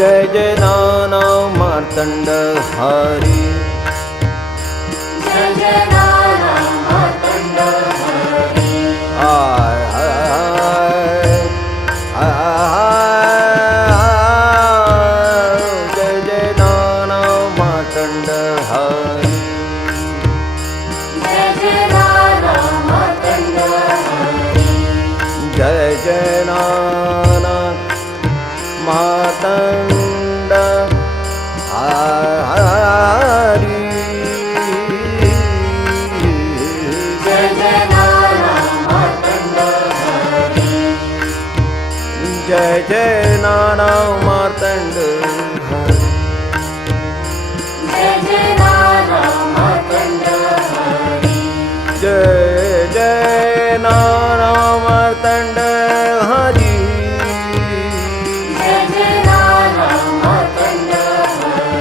जय जय नाना मार्तंड हरी जय जय नाना मार्तंड हरी आय जय जय नाना मार्तंड हरी जय जय नाना मार्तंड हरी जय जय नाना मार्तंड हरी जय जय नाना मार्तंड हरी जय जय नाना मार्तंड हरी जय जय नाना मार्तंड हरी जय जय नाना मार्तंड हरी जय जय नाना मार्तंड हरी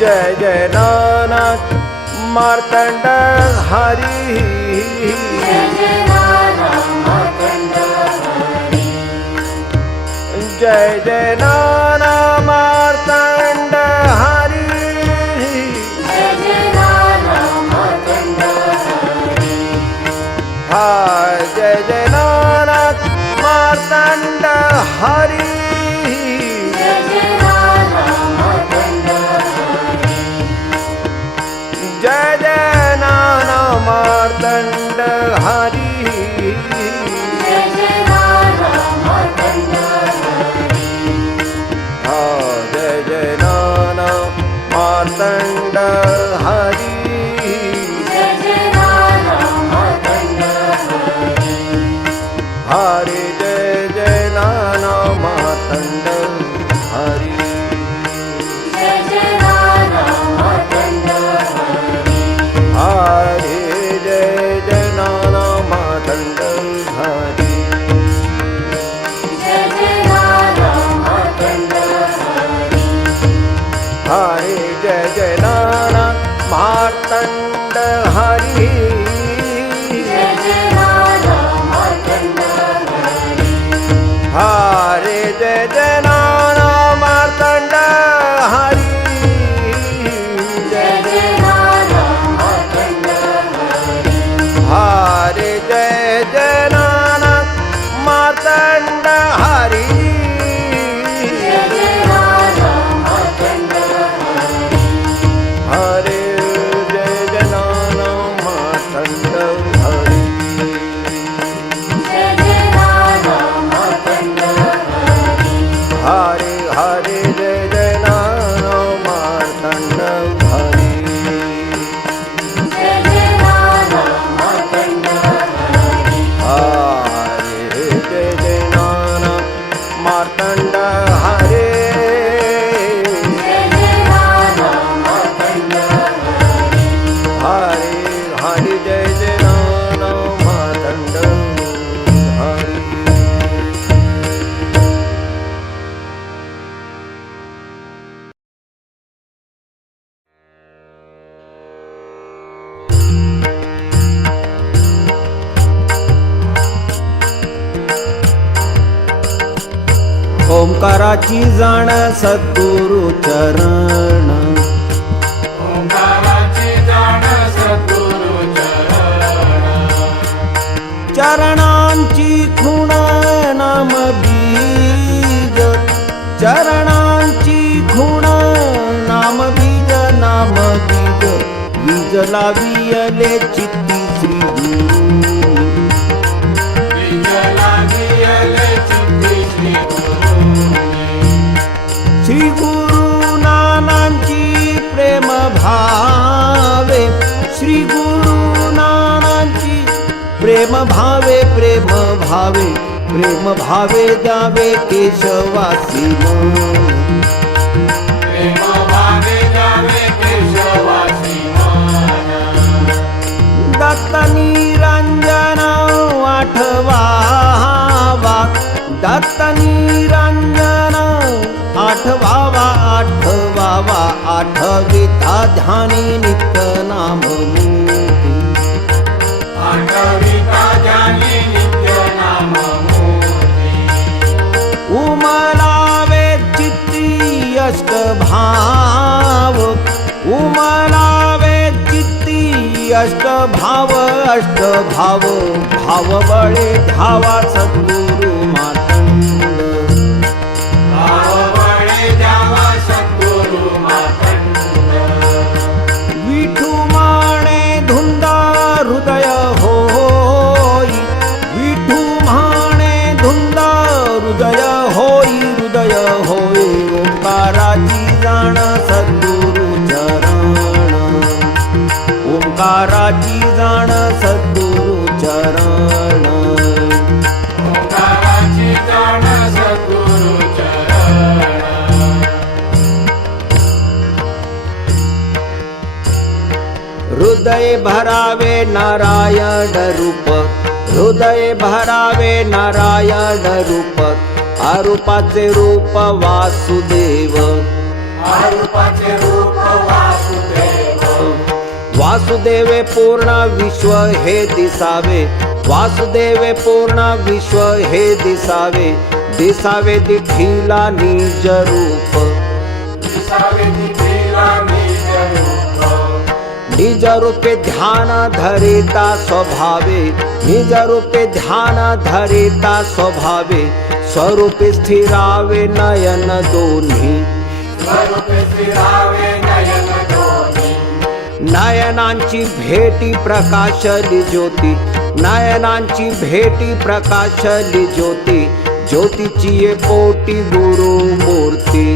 जय जय नाना मार्तंड हरी जय जय नाना मार्तंड हरी जय जय नाना मार्तंड हरी जय जय नाना मार्तंड हरी हाय जय जय नाना मार्तंड हरी जय जय नाना मार्तंड हरी जय जय नाना मार्तंड हरी जय जय नाना मार्तंड हरी हा जय जय नाना मार्तंड हरी जय जय नाना मार्तंड हरी हरे जय जय नाना मार्तंड हरी जय जय नाना मार्तंड हरी हरे जय जय नाना मार्तंड हरी जय जय नाना मार्तंड हरी हरे जय जय नाना मार्तंड हरी जय जय नाना मार्तंड हरी हरे जय जय नाना मार्तंड हरी जय जय नाना मार्तंड हरी हरे जय जय नाना मार्तंड हरी जय जय नाना मार्तंड हरी हरे जय जय नाना मार्तंड हरी जय जय नाना मार्तंड हरी हरे हरे जय जय नाना मार्तंड हरी जय जय नाना मार्तंड हरी हरे जय जय नाना मार्तंड हरे जय जय नाना मार्तंड हरी हरे हरे जय जय नाना मार्तंड हरी ओंकाराची जाण सद्गुरु चरण ओंकाराची जाण सद्गुरु चरणांची खूण नाम बीज चरणांची खूण नाम बीज बीज लावियले चित्ती श्री गुरु लागले चित्ती श्री गुरुने श्री गुरु नानांची प्रेम भावे श्री गुरु नानांची प्रेम भावे प्रेम भावे प्रेम भावे द्यावे केशवासी मन प्रेम भावे जावे केशवासी मन दत्त निरंजन आठवावा दत्त निरंजन आठवावा आठवावा आठविता ध्यानी नित्य नाम मूर्ती आठविता जानी नित्य नाम मूर्ती उमलावे भाव उमलावे चित्ती अष्टभाव अष्टभाव भाव बळे ध्यावा सद्गुरु मातंड भावबळे द्यावा सद्गुरु मातंड विठू माणे धुंदा हृदय होई विठू माणे धुंदा हृदय होई ओंकाराची जाण सद्गुरु चरण ओंकाराची जाण सद्गुरु चरण ओंकाराची जाण सद्गुरु चरण हृदय भरावे नारायण रूप हृदय भरावे नारायण रूप अरूपाचे रूप वासुदेव रूपाचे रूप वासुदेव वासुदेवे पूर्ण विश्व हे दिसावे वासुदेवे पूर्ण विश्व हे दिसावे दिसावे दिठीला निज रूप दिसावे तिला निज रूप निज रूपे ध्यान धरिता स्वभावे निज रूपे ध्यान धरिता स्वभावे स्वरूपे स्थिरावे नयन दोन्ही स्वरूपे स्थिरावे नयन दोन्ही नयनांची भेटी प्रकाशली ज्योती नयनांची भेटी प्रकाशली ज्योती ज्योतीची ये पोटी गुरु मूर्ती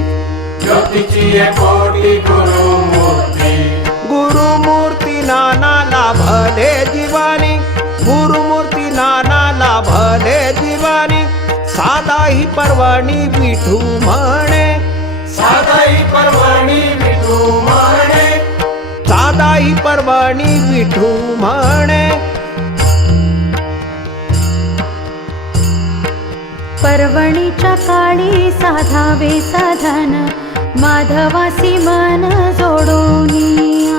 ज्योतीची ये कोटी गुरुमूर्ती गुरुमूर्ती नाना लाभले जीवानी गुरुमूर्ती नाना लाभले जीवानी साधा ही पर्वणी विठू म्हणे साधाई पर्वणी विठू म्हणे साधा ही पर्वणी विठू म्हणे पर्वणीच्या काळी साधावे साधन माधवासी मन जोडोनिया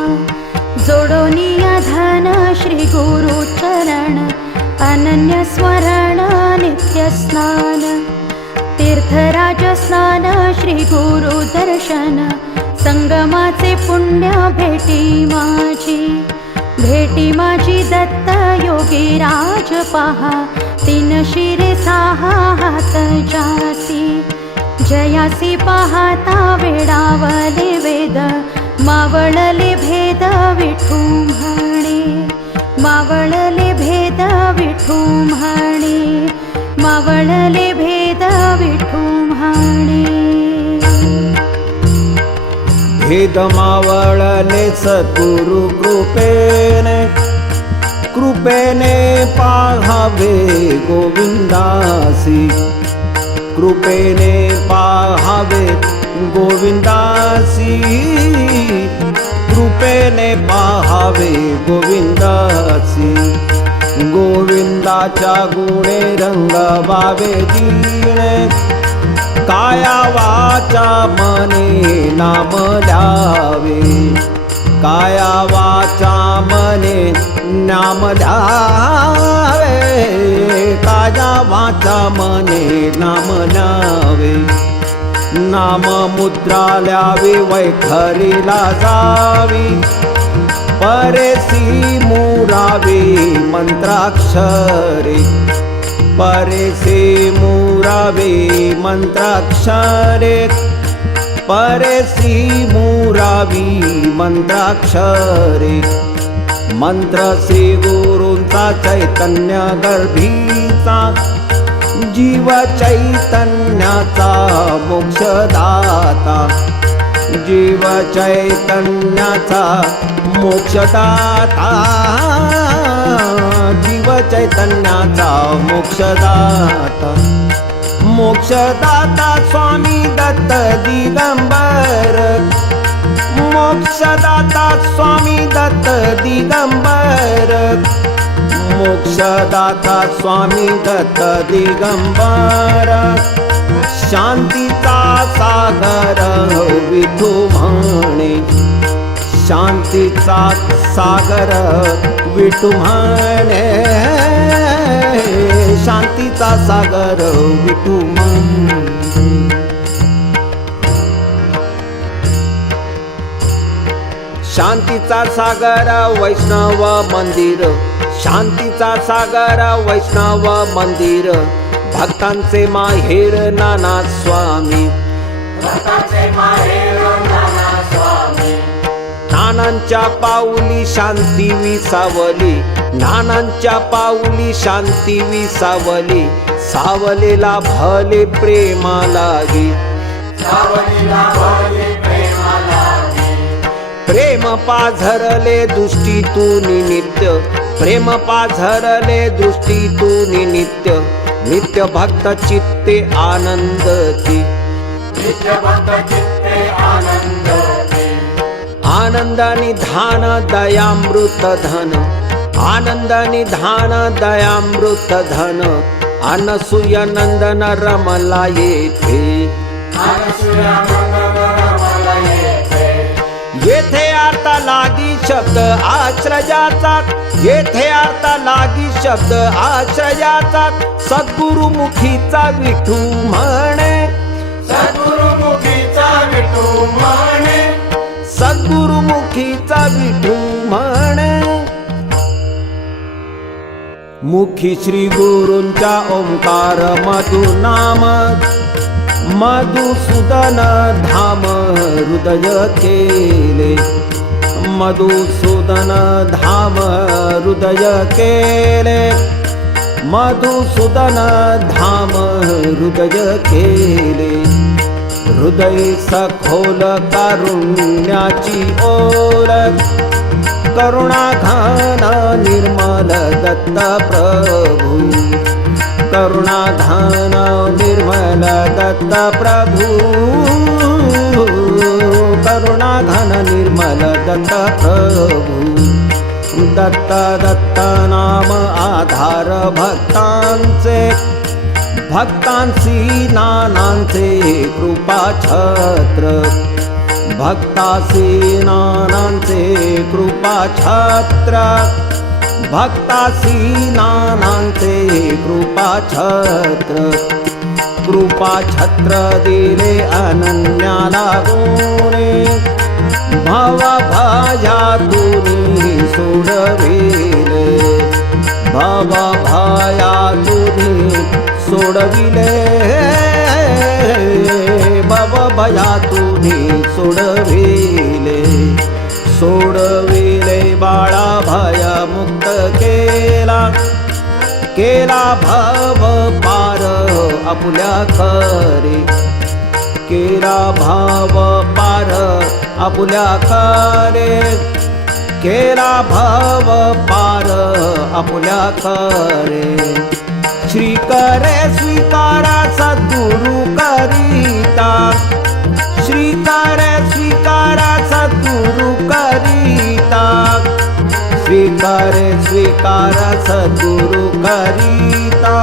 धन श्री गुरु चरण अनन्य स्मरण नित्य स्नान तीर्थराज स्नान श्री गुरु दर्शन संगमाचे पुण्य भेटी माझी दत्त योगी राज पहा तीन शिरे सहा हात जासी जयासी पाहता वेडावले वेद मावळले भेद विठू म्हणे मावळले भेद विठू म्हणे मावळले भेद विठू म्हणे भेद मावळले सद्गुरु कृपेने पाहावे गोविंदासी कृपेने पाहावे गोविंदासी कृपेने पाहावे गोविंदासी गोविंदाच्या गुणे रंगवावे जीणे काया वाचा मने नाम द्यावे काया वाचा मने नाम द्यावे काया वाचा मने नाम द्यावे नाम मुद्रा ल्यावी वैखरीला जावी परेसी मुरावी मंत्राक्षरे परेसे मुरावे मंत्राक्षरे परेसी मुरावी मंत्राक्षरे मंत्र श्री गुरूंचा चैतन्य गर्भीचा जीव चैतन्याचा मोक्षदाता जीव चैतन्याचा मोक्षदाता जीव चैतन्याचा मोक्षदाता मोक्षदाता स्वामी दत्त दिगंबर मोक्षदाता स्वामी दत्त दिगंबर मोक्षदाता स्वामी दत्त दिगंबर शांतीचा सागर विठू म्हणे शांतीचा सागर विठू म्हणे शांतीचा सागर विठू म्हणे शांतीचा सागर वैष्णव मंदिर, शांतीचा सागर वैष्णव मंदिर, भक्तांचे माहेर नाना स्वामी, भक्ताचे माहेर नाना स्वामी. नानांच्या पाऊली शांती विसावली, नानांच्या पाऊली शांती विसावली, सावलेला भले प्रेमा लागी, सावलीला भले प्रेमा लागी. प्रेम पाझरले दृष्टीतून नित्य, प्रेम पाझरले दृष्टीतून नित्य, नित्य भक्त चित्ते आनंदती, नित्य भक्त चित्ते आनंदती. आनंद निधान दयामृत धन, आनंद निधान दयामृत धन, अनसूय नंदन रमला येथे, अनसूया नंदन रमला येथे. येथे आता लागी शब्द आश्रयाचा, येथे आता लागी शब्द आश्रयाचा, सद्गुरुमुखीचा विठू म्हणे, सद्गुरुमुखीचा विठू म्हणे, सद्गुरुमुखीचा विठू म्हणे. मुखी श्री गुरूंचा ओंकार मधु नाम, मधुसूदन धाम हृदय केले, मधुसूदन धाम हृदय केले, मधुसूदन धाम हृदय केले. हृदय सखोल कारुण्याची ओर, करुणाघन निर्मल दत्त प्रभू, करुणाघन निर्मल दत्त प्रभू, करुणाघन निर्मल दत्त प्रभू. दत्त दत्त नाम आधार भक्तांचे, भक्तांसी नानांचे कृपा छत्र, भक्तासी नानांचे कृपा छत्र, भक्तासी नानांचे कृपा छत्र. कृपा छत्र दिले अनन्याला गुणे, भव भयातुनी सोडविले, भव भयातुनी सोडविले, भव भयातुनी सोडविले, सोडविले बाळा भय मुक्त केला, केला भव पार आपुल्या खरे, केला भाव पार आपुल्या खरे, केला भाव पार आपुल्या खरे. श्री करे स्वीकारा सद्गुरु करिता, श्री करे स्वीकारा सद्गुरु करिता, स्वीकारे स्वीकारा सद्गुरु करिता.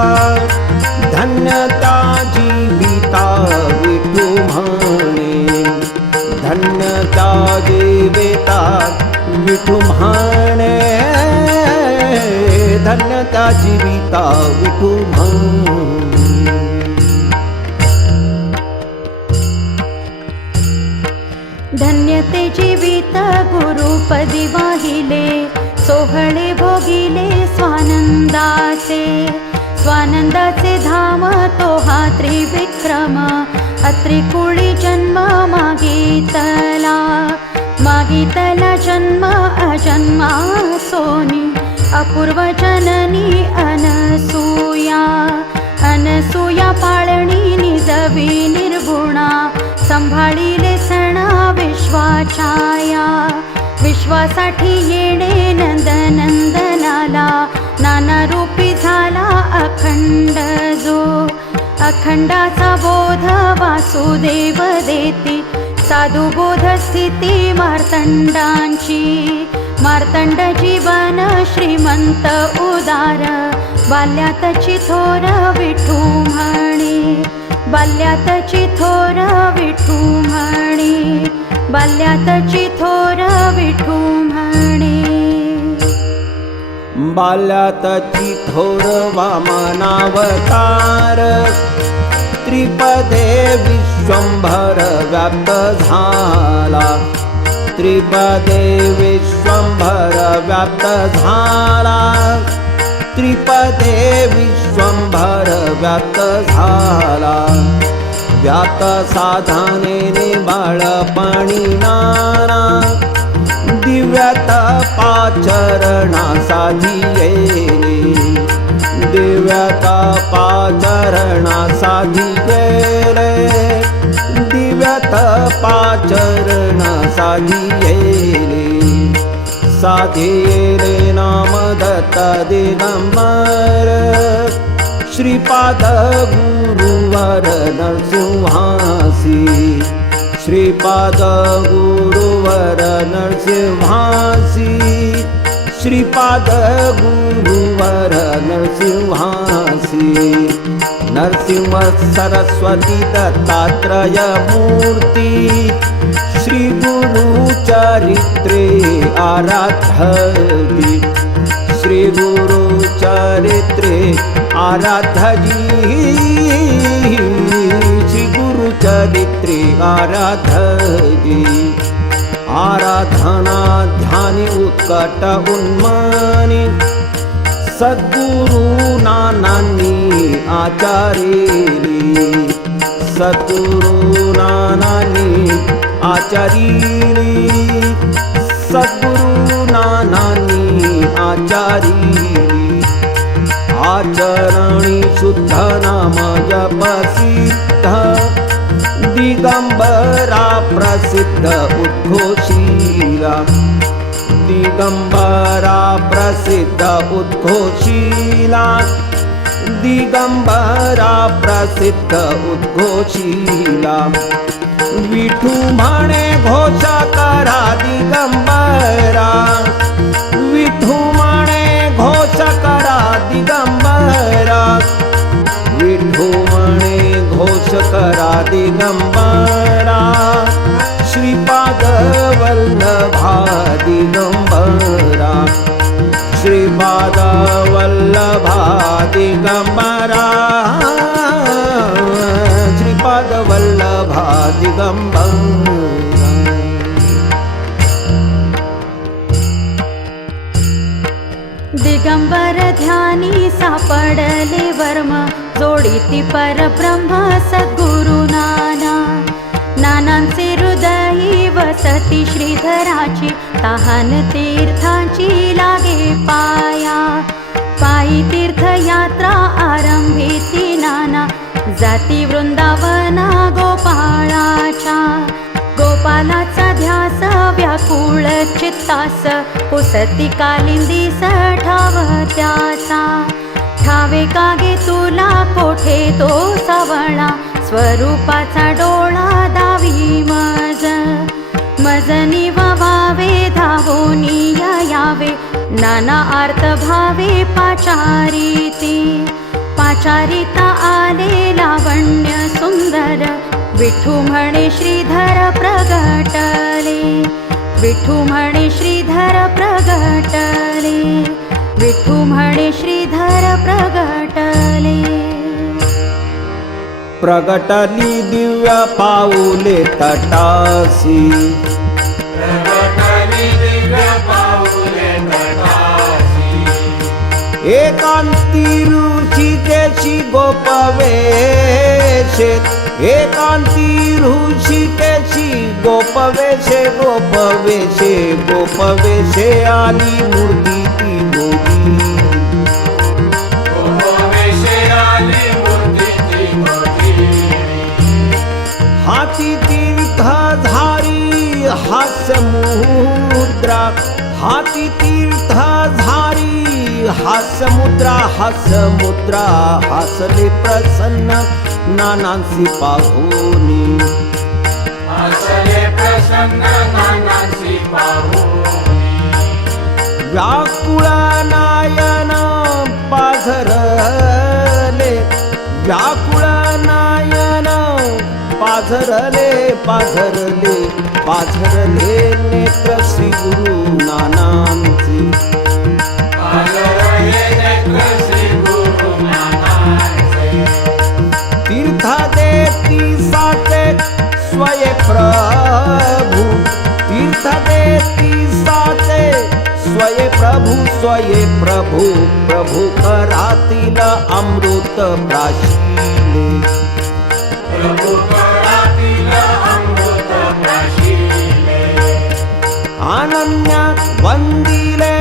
धन्यता जीविता विठू म्हणे, धन्यता जीविता विठू म्हणे, धन्यता जीविता विठू म्हणे. धन्यते जीवित गुरुपदी वाहिले, सोहळे भोगिले स्वानंदाचे, स्वानंदाचे धाम तो हा त्रिविक्रम, अत्रिकुळी जन्म मागितला, मागितला जन्म अजन्मा सोनी, अपूर्व जननी अनसूया, अनसूया पाळणी निजवी निर्गुणा, संभाळिले सणा विश्वाचाया, विश्वासाठी येणे नंदनंदनाला, नाना रूपी झाला अखंड जो, अखंडाचा बोध वासुदेव देती, साधु बोध स्थिती मार्तंडांची, मार्तंड जीवन श्रीमंत उदार, बाल्यातची थोर विठू म्हणे, बाल्यातची थोर विठू म्हणे, बाल्यातची थोर विठू म्हणे. बाल्यातची थोर वामनावतार, त्रिपदे विश्वंभर व्याप्त झाला, त्रिपदे विश्वंभर व्याप्त झाला त्रिपदे विश्वंभर व्याप्त झाला व्याप्त साधनेने बाळपणी नाना दिव्यात पाचरणा साधियेले दिव्यात पाचरणा साधियेले दिव्यात पाचरणा साधियेले साधियेले नाम दत्त दिगंबर श्रीपाद गुरुवर नरसिंहासी श्रीपाद गुरुवर नरसिंहासी श्रीपाद गुरुवर नरसिंहासी नरसिंह सरस्वती दत्तात्रय मूर्ती श्री गुरु चरित्रे आराध्यती श्री गुरु चरित्रे आराध्यजी श्री गुरु चरित्रे आराध्यजी आराधना ध्यानी उत्कट उन्मानी सद्गुरु नानांनी आचारेली सद्गुरु नानांनी आचारिली सद्गुरु नानांनी आचारिली आचरणी शुद्ध नाम जपसिद्ध दिगंबरा प्रसिद्ध उद्घोषीला दिगंबरा प्रसिद्ध उद्घोषीला दिगंबरा प्रसिद्ध उद्घोषीला विठू म्हणे घोष करा दिगंबरा विठू म्हणे घोष करा दिगंबरा विठू म्हणे घोष करा दिगंबरा श्रीपाद वल्लभा दिगंबरा श्रीपाद वल्लभा दिगंबरा श्रीपाद वल्लभा दिगंबरा दिगंबर ध्यानी सापडले वर्म जोडीती परब्रह्म सद्गुरु नाना नानांचे हृदयी वसती श्रीधराची तहान तीर्थांची लागे पाया पायी तीर्थयात्रा आरंभीती नाना जाती वृंदावना गोपाळाच्या गोपालाचा ध्यास व्याकुळ चित्तास पुसती कालिंदीस ठाव त्याचा ठावे कागे तुला कोठे तो सवळा स्वरूपाचा डोळा दावी मज मजनी ववावे धावोनी यावे नाना आर्त भावे पाचारीती पाचारिता आले लावण्य सुंदर विठू म्हणे श्रीधर प्रगटले विठू म्हणे श्रीधर प्रगटले विठू म्हणे श्रीधर प्रगटले प्रगटली दिव्य पाऊले तटासी प्रगटली दिव्य पाऊले तटासी एकांती ऋषिकेशी गोपवेशे एकांती ऋषिकेशी गोपवेशे गोपवेशे गोपवेशे आली मूर्ती ती गोगी गोपवेशे आली मूर्ती ती गोगी हाती तीर्थधारी हास्यमुद्रा हाती तीर्थधारी हास्यमुद्रा हास्यमुद्रा हासले प्रसन्न नानांसी पाहुनी हसले प्रसन्न नानांसी पाहुनी व्याकुळ नायन पाझरले व्याकुळ नायन पाझरले पाझरले पाझरले नेत्र श्री गुरु नानांची पाझरले नेत्र श्री गुरु नानांचे तीर्थ देती साचे स्वये प्रभु तीर्थ प्रभू स्वये प्रभू प्रभू करातील अमृत प्राशिले प्रभु करातील अमृत प्राशिले अनन्या वंदिले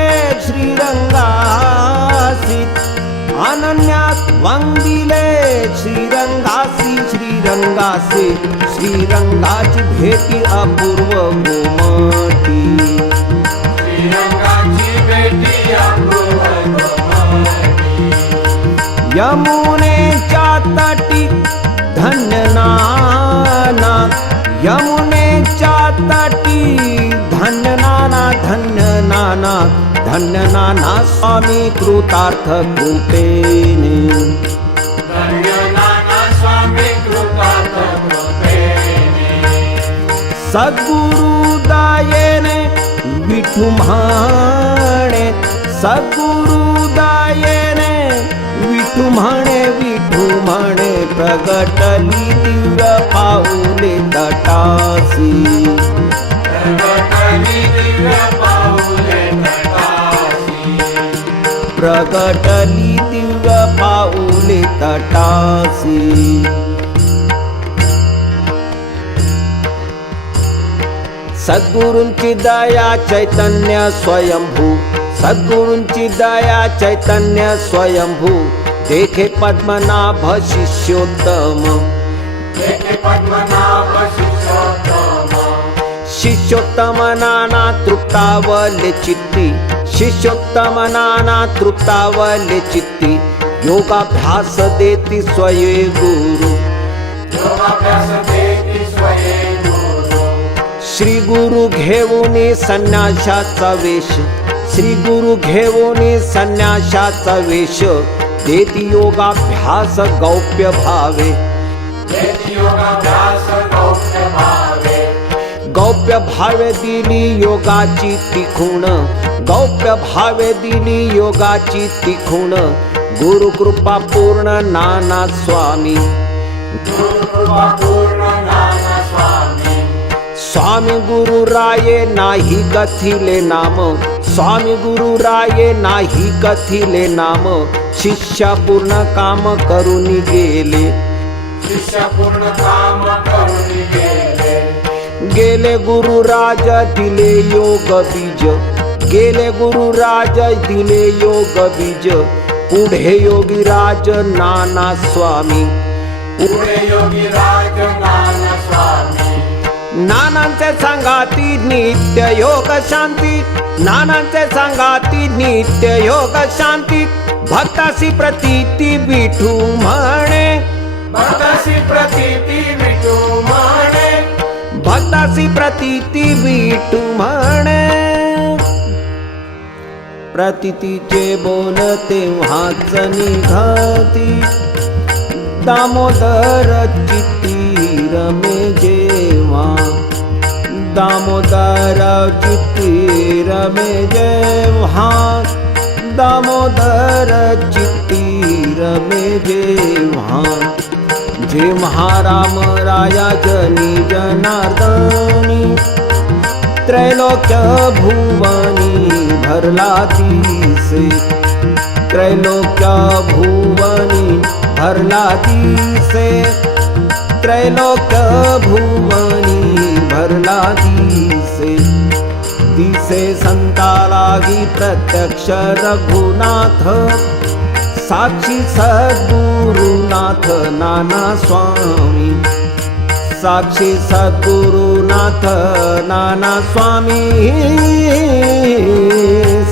श्रीरंगासी अनन्या वंदिले श्रीरंगासी श्रीरंगासी श्रीरंगाची भेटी अपूर्व गोमटी श्रीरंगाची भेटी अपूर्व गोमटी यमुनेच्या तटी धन्य नाना यमुनेच्या तटी धन्य नाना धन्य नाना धन्य नाना स्वामी कृतार्थ कृपेने धन्य नाना स्वामी कृपार्थ कृपेने सद्गुरुदायेने विठू म्हणे सद्गुरुदायेने विठू म्हणे प्रगटली दिव्य पाऊले तटासी प्रगटली दिव्य पाऊले तटासी प्रगटली दिव्य पाऊले तटासी सद्गुरूंची दया चैतन्य स्वयंभू सद्गुरूंची दया चैतन्य स्वयंभू देखे पद्मनाभ शिष्योत्तम देखे पद्मनाभ शिष्योत्तम शिष्योत्तम नाना तृप्तावले चित्ती शिष्योत्तम नाना तृप्तावले चित्ती योगाभ्यास देती स्वये गुरु योगाभ्यास देती स्वये गुरु श्री गुरु घेऊनी संन्यासाचा वेश श्री गुरु घेऊनी संन्यासाचा वेश देती योगाभ्यास गौप्य भावे देती योगाभ्यास गौप्य भावे गौप्य भावे दिली योगाची तिखुण गौप्य भावे दिली योगाची तिखुण गुरु कृपा पूर्ण नाना स्वामी गुरु कृपा पूर्ण नाना स्वामी स्वामी गुरु राये नाही कथिले नाम स्वामी गुरु राये नाही कथिले नाम शिष्य पूर्ण काम करून गेले शिष्य पूर्ण काम करून गेले गेले गुरुराज दिले योग बीज गेले गुरुराज दिले योग बीज पुढे योगीराज नाना स्वामी पुढे योगीराज नाना स्वामी नानांचे सांगाती नित्य योग शांती नानांचे सांगाती नित्य योग शांती भक्तासी प्रतीती विठू म्हणे भक्तासी प्रतीती विठू म्हणे भक्तासी प्रतीती विठू म्हणे प्रतीतीचे बोल तेव्हाच निघाती दामोदर चित्ती रमे जेव्हा दामोदर चित्ती रमे जेव्हा दामोदर चित्ती रमे जेव्हा जेव्हा राम राया जनी जनार्दनी त्रैलोक्य भुवनी भरला दिसे त्रैलोक्य भुवनी भरला दिसे त्रैलोक्य भुवनी भरला दिसे दिसे संतालागी प्रत्यक्ष रघुनाथ साक्षी सद्गुरुनाथ नाना स्वामी साक्षी सद्गुरुनाथ नाना स्वामी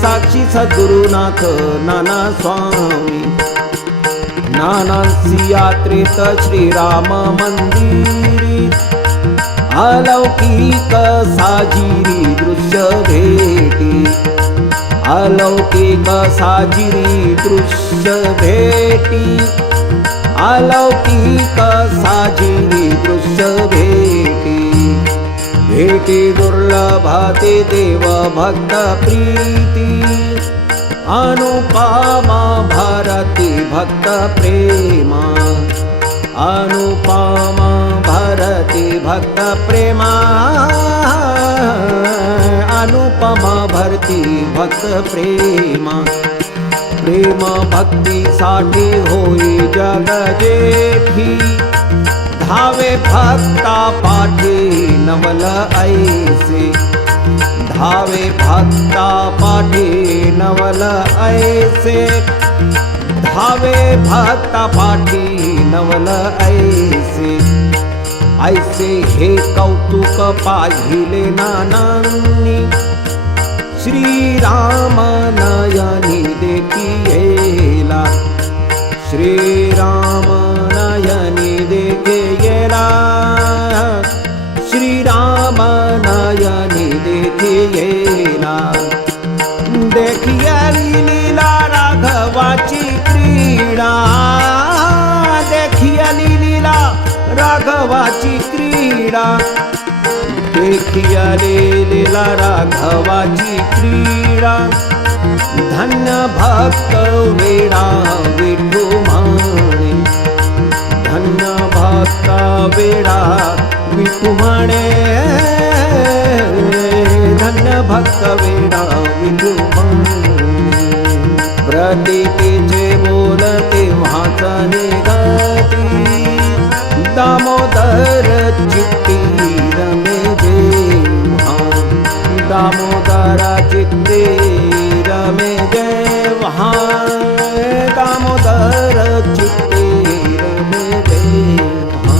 साक्षी सद्गुरुनाथ नाना स्वामी नानांसी यात्रेत श्रीराम मंदिरी अलौकिक साजिरी दृश्य भेटी अलौकिक साजिरी दृश्य भेटी अलौकिक साजिरी दृश्य भेटी भेटी दुर्लभते देव भक्त प्रीती अनुपमा भारती भक्त प्रेमा अनुपमा भारती भक्त प्रेमा अनुपमा भारती साठी भक्त प्रेमा प्रेम भक्तीसाठी होई जग जेठी धावे भक्ता पाठी नवल ऐसे धावे भक्ता पाठी नवल ऐसे धावे भक्ता पाठी नवल ऐसे ऐसे हे कौतुक पाहिले नानांनी श्रीराम नयनी देखिएला श्रीराम नयनी देखिएला श्रीराम नयनी देखिएला देखिया लीला राघवाची क्रीडा देखिया लीला राघवाची क्रीडा देखिया लीला राघवाची क्रीडा धन्य भक्त वेडा विठू म्हणे धन्य भक्त वेडा विठू म्हणे धन्य भक्त वेडा विठू म्हणे प्रतीकेचे बोलते वाचने गती दामोदर चित्ती रमे जेव्हा दामोदरा चित्ते रमे जेव्हा दामोदर चित्ते रमे जेव्हा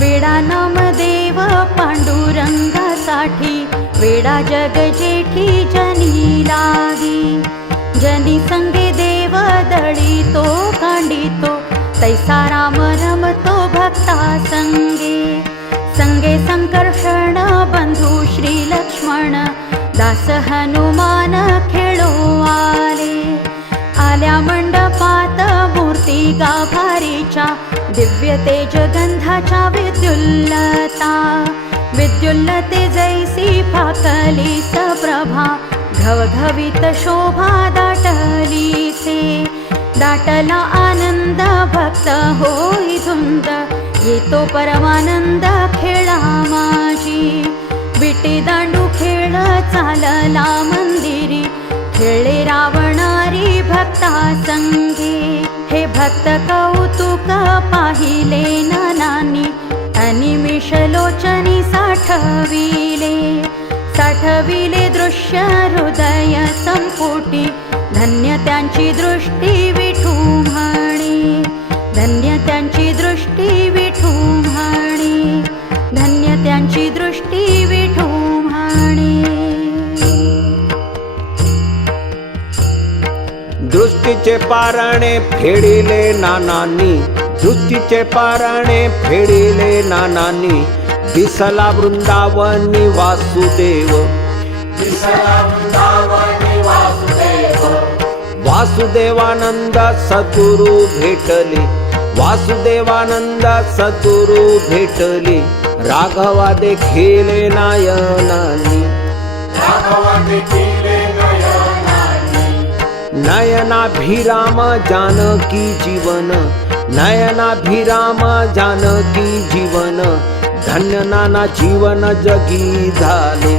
वेडा नामदेव पांडुरंगासाठी वेडा जग जेठी जनी लागी जनी संगे देव दळीतो कांडितो तैसा राम रमतो भक्ता संगे संगे संकर्षण बंधू श्री लक्ष्मण दास हनुमान खेळो आले आल्या मंडपात मूर्ती गाभारीच्या दिव्य तेज गंधाच्या विद्युल्लता विद्युल्लते जैसी फाकली सप्रभा घवघवीत शोभा दाटली से दाटला आनंद भक्त होई धुंद येतो परमानंद खेळा माझी विटी दांडू खेळ चालला मंदिरी खेळे रावणारी भक्ता संगे हे भक्त कौतुक पाहिले नानांनी अनिमिष लोचनी साठविले दृश्य हृदय संपुटी धन्य त्यांची दृष्टी विठू म्हणे धन्य त्यांची दृष्टी विठू म्हणे धन्य त्यांची दृष्टी विठू म्हणे दृष्टीचे पारणे फेडिले नानांनी दृष्टीचे पारणे फेडिले नानांनी दिसला वृंदावनी वासुदेव दिसला वृंदावनी वासुदेव वासुदेवानंद सद्गुरु भेटले वासुदेवानंद सद्गुरु भेटले राघवा देखिले नयनानी राघवा देखिले नयनानी नयनाभिराम जानकी जीवन नयनाभिराम जानकी जीवन धन्य नाना जीवन जगी झाले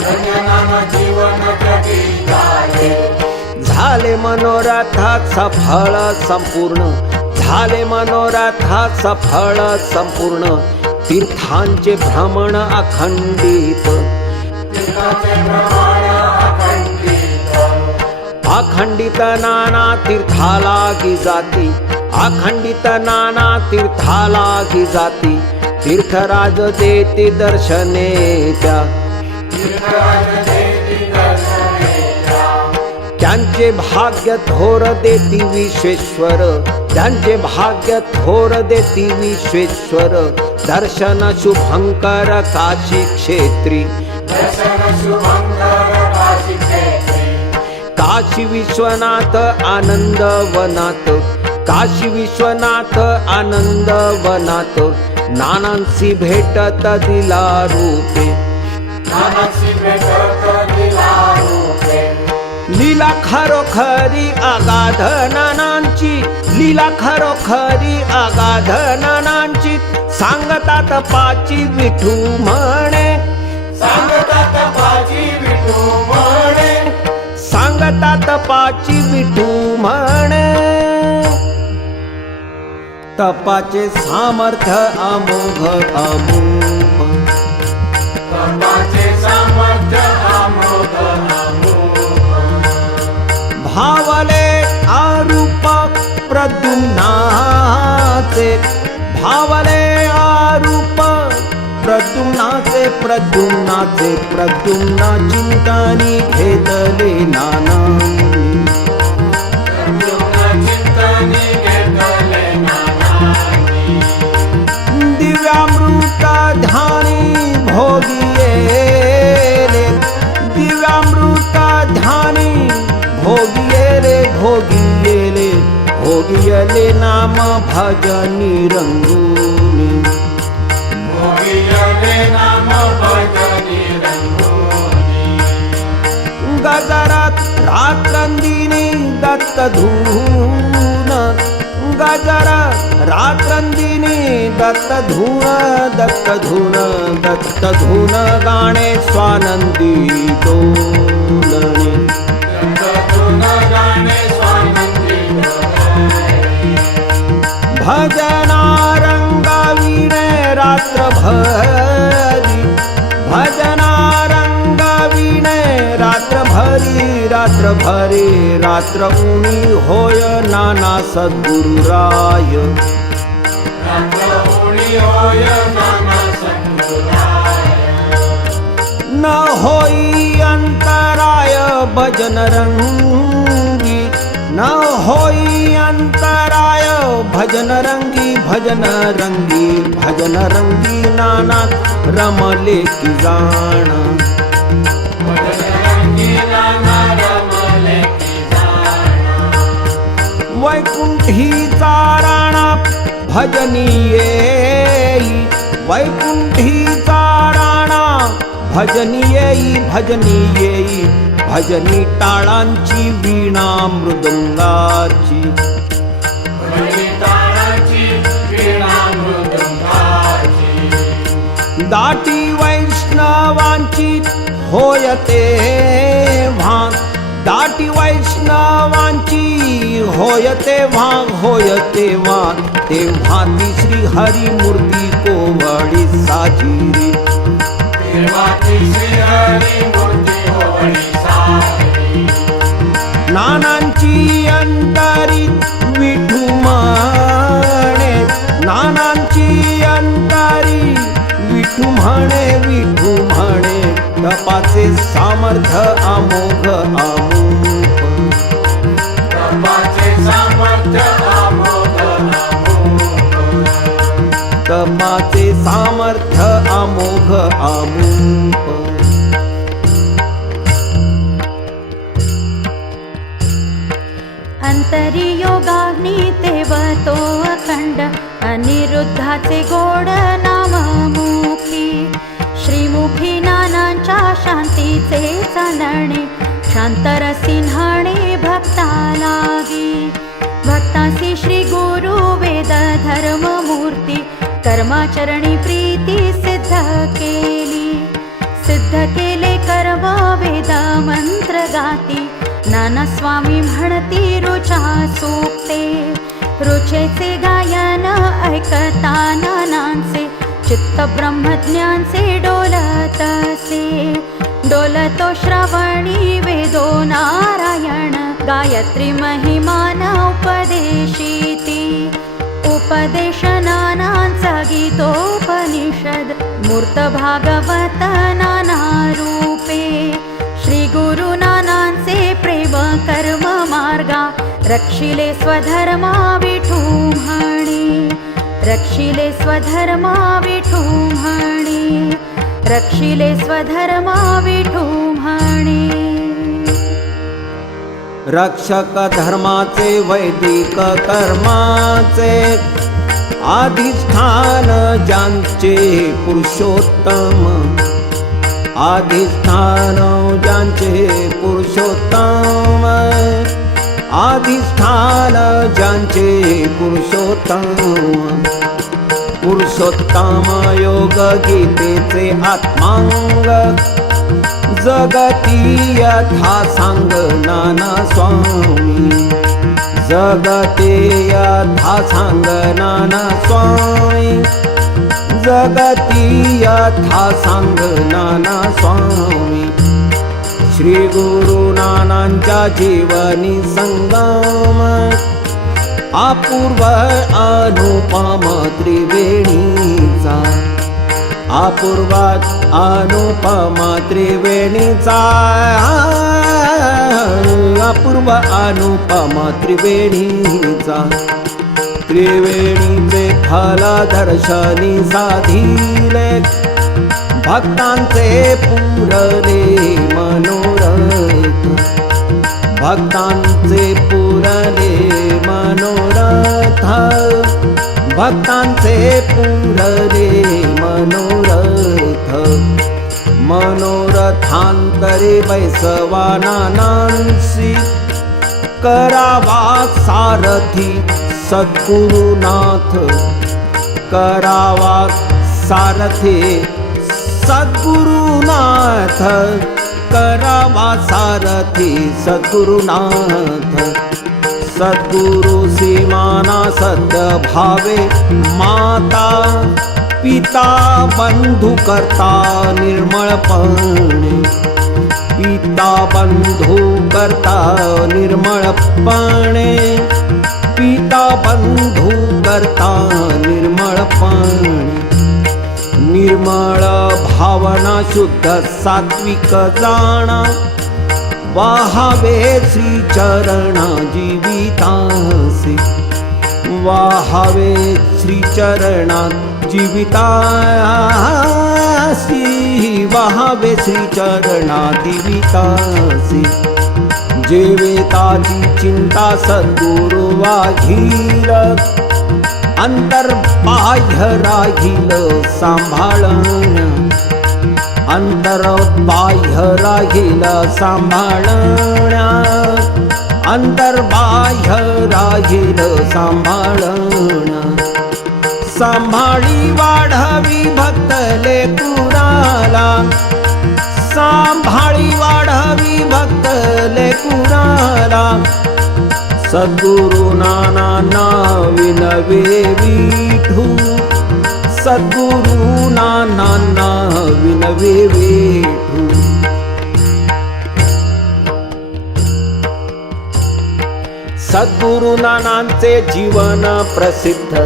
धन्य नाना जीवन जगी झाले मनोरथात सफळ संपूर्ण झाले मनोरथात सफळ संपूर्ण तीर्थांचे भ्रमण अखंडित तीर्थाचे भ्रमण अखंडित अखंडित नाना तीर्थाला की जाती अखंडित नाना तीर्थाला की जाती तीर्थराज देते दर्शने त्या तीर्थराज देती दर्शने त्यांचे भाग्य थोर देती विश्वेश्वर त्यांचे भाग्य थोर देती विश्वेश्वर दर्शन शुभंकर काशी क्षेत्री दर्शन शुभंकर काशी क्षेत्री काशी विश्वनाथ आनंद वनात काशी विश्वनाथ आनंद वनात नानांसी भेटत दिला रूपे नानांसी भेटत दिला रूपे लीला खरोखरी आगाध नानांची लीला खरोखरी आगाध नानांची सांगतात पाची विठू म्हणे, सांगतात पाची विठू म्हणे, सांगतात पाची विठू म्हणे. तपाचे सामर्थ्य अमोघ अमोघ, तपाचे सामर्थ्य अमोघ अमोघ. भावले आरूप प्रद्युम्नाचे, भावले आरूप प्रद्युम्नाचे, प्रद्युम्नाचे प्रद्युम्ना चिंतनी घेतले नाना. चिंतनी घेतले नानानी. दिव्यामृत ध्यानी भोगियेले, दिव्यामृत ध्यानी भोगियेले, भोगियेले भोगियले नाम भजनी रंगूनी. भोगियले नाम भजनी रंगोनी. गजरात रात्रंदिनी दत्त धून, गजरात रात्रंदिनी दत्त धून, दत्त धून, दत्त धून गाणे स्वानंदी डोलणे. दत्तधून गाणे स्वानंदी डोलणे. भजना रंगाविणे रात्रभरी, भजना रंगाविणे रात्रभरी, रात्रभरी रात्र उणी होय नाना सद्गुरुराय. रात्रहोळी होय नाना सद्गुराय. न होई अंतराय भजन रंगी, न होई अंतराय भजन रंगी, भजन रंगी, भजन रंगी नाना रमले की जाण. भजनरंगी नाना रमले की जाण. वैकुंठीचा राणा भजनीये, वैकुंठीचा राणा भजनीये, भजनीये भजनी टाळांची वीणा मृदुंगाची. भजनी ताळाची वीणा मृदुंगाची. दाटी वैष्णवांची होय तेव्हा, दाटी वैष्णवांची होय तेव्हा, होय तेव्हा, तेव्हा ती श्री हरी मूर्ती कोवळी साजिरी. देवाची श्री हरी मूर्ती होळी सारी. नानांची अंतरी विठू म्हणे, नानांची अंतरी विठू म्हणे, विठू म्हणे. तपाचे सामर्थ्य अमोघ अमोघ, तपाचे सामर्थ्य अमोघ अमोघ. तपाचे सामर्थ्य अमोघ अमोघ. अंतरियोगाग्नी तेवतो अखंड, अनिरुद्धाचे गोड नाममुखी. श्रीमुखी नानांच्या शांतीचे चांदणे, शांतरसी न्हाणे भक्ता लागी. भक्तासी श्री गुरु वेद धर्म मूर्ती, कर्माचरणी प्रीती सिद्ध केली. सिद्ध केले कर्म वेद मंत्र गाती, नाना स्वामी म्हणती रुचा सूक्ते. रुचेचे गायन ऐकता नानांचे, चित्त ब्रह्मज्ञानचे डोलतसे. डोलतो श्रवणी वेदो नारायण, गायत्री महिमान उपदेशिती. उपदेश नानांचा गीतोपनिषद, मूर्त भागवत नाना रूपे. श्री गुरु नानांचे प्रेम कर्म मार्गा, रक्षिले स्वधर्मा विठू म्हणे. रक्षिले स्वधर्मा विठू म्हणे, रक्षिले स्वधर्मा विठू म्हणे. रक्षक धर्माचे वैदिक कर्माचे, अधिष्ठान ज्यांचे पुरुषोत्तम, अधिष्ठान ज्यांचे पुरुषोत्तम, अधिष्ठान ज्यांचे पुरुषोत्तम. पुरुषोत्तम योग गीतेचे आत्मांग जगती यथा सांग नाना स्वामी जगते यथा सांग नाना स्वामी जगती यथा सांग नाना स्वामी श्री गुरु नानांच्या जीवनी संगम अपूर्व अनुपम त्रिवेणीचा अपूर्व अनुपम त्रिवेणीचा अपूर्व अनुपम त्रिवेणीचा त्रिवेणीचे फल दर्शनी साधिले भक्तांचे पुरले मनोरथ भक्तांचे पुरले मनोरथ भक्तांचे पुरले मनोरथ मनोरथांतरे बैसवानांसी करावा सारथी सद्गुरुनाथ करावा सारथी सद्गुरुनाथ करावा सारथी सद्गुरुनाथ सद्गुरु सीमाना सद्भावे माता पिता बंधू करता निर्मळपणे पिता बंधू करता निर्मळपणे पिता बंधू करता निर्मळपणे निर्मळ भावना शुद्ध सात्विक जाणा वाहावे श्री चरणा जीवितासी वाहावे श्री चरणा जीवितासी वाहावे श्री चरणा जीवितासी जेवेताची चिंता सद्गुरु वाघील अंतर्बाह्य राहील सांभाळण्या अंतर्बाह्य राहील सांभाळण्या अंतर्बाह्य राहील सांभाळण्या सांभाळी वाढवी भक्तले कुणाला सांभाळी वाढवी भक्तले कुणाला सद्गुरु नाना विनवे विठू सद्गुरु नाना विनवे विठू सद्गुरु नानांचे जीवन प्रसिद्ध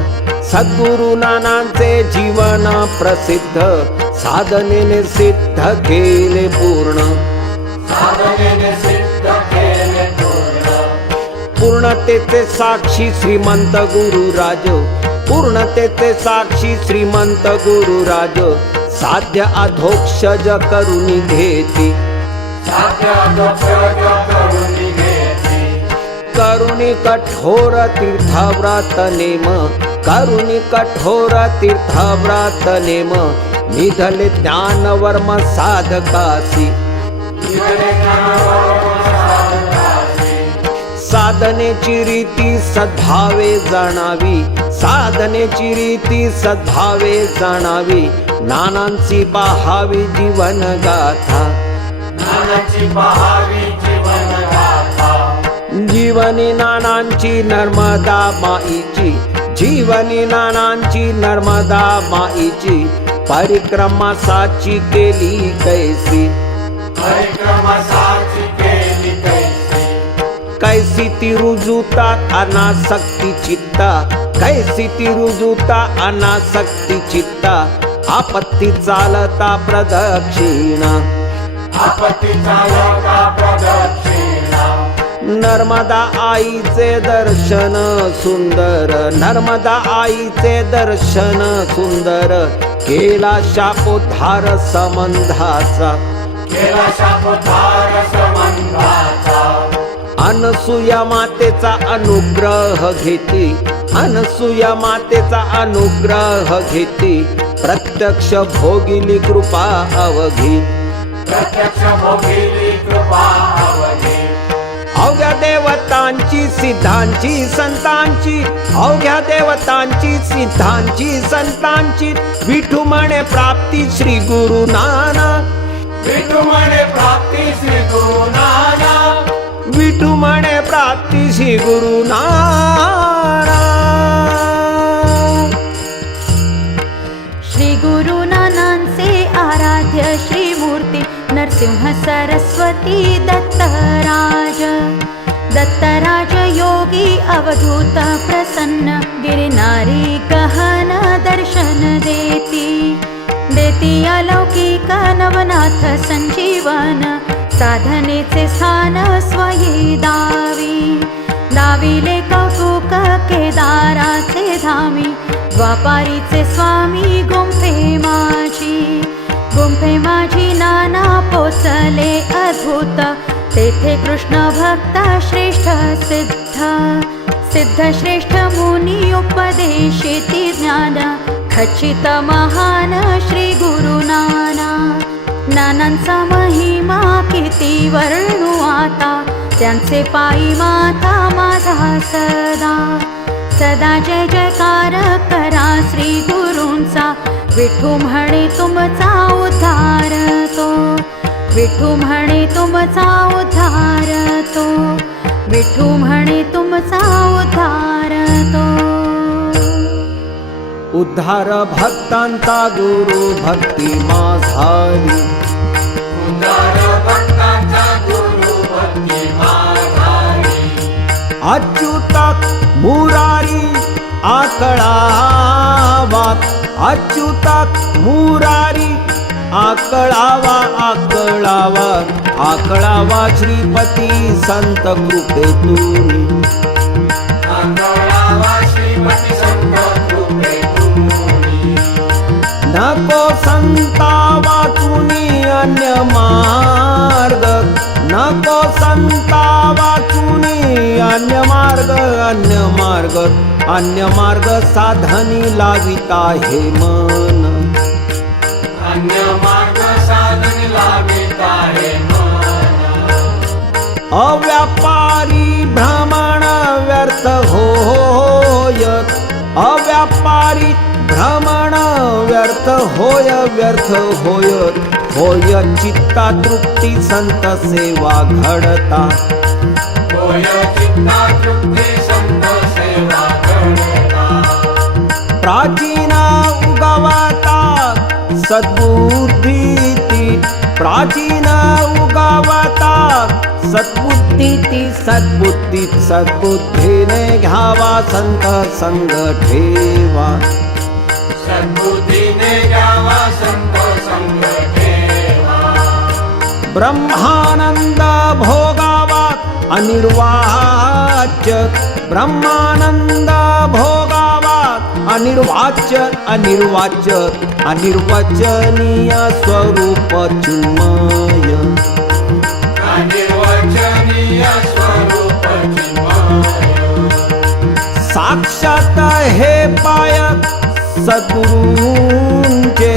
सद्गुरु नानांचे जीवन प्रसिद्ध साधनेने सिद्ध केले पूर्ण साधनेने सिद्ध केले पूर्ण पूर्णतेचे साक्षी श्रीमंत गुरुराज पूर्णतेचे साक्षी श्रीमंत गुरुराज साध्य अधोक्षज करुणी घेती साध्य अधोक्षज करुणी घेती करुणी कठोर तीर्थव्रत नेम करुणी कठोर तीर्थव्रत नेम निधले ज्ञानवर्म साधकासी साधनेची रीती सद्भावे जाणावी साधनेची रीती सद्भावे जाणावी नानांची पाहावी जीवन गाथा नानाची पाहावी जीवन गाथा जीवनी नानांची नर्मदा माईची जीवनी नानांची नर्मदा माईची परिक्रमा साची केली कैसी परिक्रमा साची केली कैसी कैसी ती रुजुता अनासक्ती चित्ता कैसी ती रुजुता अनासक्ती चित्ता आपत्ती चालता प्रदक्षिणा आपत्ती चालता प्रदक्षिणा नर्मदा आईचे दर्शन सुंदर नर्मदा आईचे दर्शन सुंदर केला शापोद्धार संबंधाचा केला शापोद्धार संबंधाचा अनसूया मातेचा अनुग्रह घेती अनसूया मातेचा अनुग्रह घेती प्रत्यक्ष भोगिली कृपा अवघी प्रत्यक्ष भोगिली कृपा अवघी अवघ्या देवतांची सिद्धांची संतांची, अवघ्या देवतांची सिद्धांची संतांची, विठू म्हणे प्राप्ती श्री गुरु नानक, विठू म्हणे प्राप्ती श्री गुरु नानक, विठू म्हणे प्राप्ती श्री गुरु नानक. श्री गुरु नानांचे आराध्य श्री मूर्ती नरसिंह सरस्वती दत्तराज, दत्तराज योगी अवधूत प्रसन्न, गिरनारी गहन दर्शन देती, देती अलौकिक नवनाथ संजीवन, साधनेचे स्थान स्वयी दावी, दाविले कौतुक केदाराचे धामी, द्वापारीचे स्वामी गुंफे माझी, गुंफे माझी नाना पोचले अद्भुत, तेथे कृष्ण भक्त श्रेष्ठ सिद्ध, सिद्ध श्रेष्ठ मुनी उपदेशिती ज्ञान, खचित महान श्री गुरु नाना, नानांचा महिमा किती वर्णू आता, त्यांचे पायी माता माझा सदा, सदा जय जयकार करा श्री गुरूंचा, विठू म्हणे तुमचा उद्धार तो, विठू म्हणे तुमचा उद्धार तो, विठू म्हणे तुमचा उद्धार तो. उद्धार भक्तांचा गुरु भक्ती माझारी, उद्धार भक्तांचा गुरु भक्ती माझारी, अच्युतक मुरारी आकळावा, अच्युतक मुरारी आकळावा, आकळावा, आकळावा श्रीपती संत कृपेतूनी, आकळावा श्रीपती संत कृपेतूनी, नको संता वाचुनी अन्य मार्ग, नको संता वाचुनी अन्य मार्ग, अन्य मार्ग, अन्य मार्ग साधनी लाविता हे मन, अन्य मार्ग साधन लावित आहे मन, अव्यापारी भ्रमण व्यर्थ होय, अव्यापारी भ्रमण व्यर्थ होय, व्यर्थ होय, होय चित्ता तृप्ती संत सेवा घडता, होय चित्ता तृप्ती संत सेवा घडता, प्राचीन उगवता सद्बुद्धीती, प्राचीन उगवता सद्बुद्धीती, सद्बुद्धी सद्बुद्धीने घ्यावा संत संग ठेवा, सद्बुद्धीने घ्यावा संत संग ठेवा, ब्रह्मानंद भोगावा अनिर्वाच्य, ब्रह्मानंद भोगावा अनिर्वाच्य, अनिर्वाच्य, अनिर्वचनीय स्वरूप चिन्मय, अनिर्वचनीय स्वरूप चिन्मय, साक्षात हे पाय सद्गुरूंचे,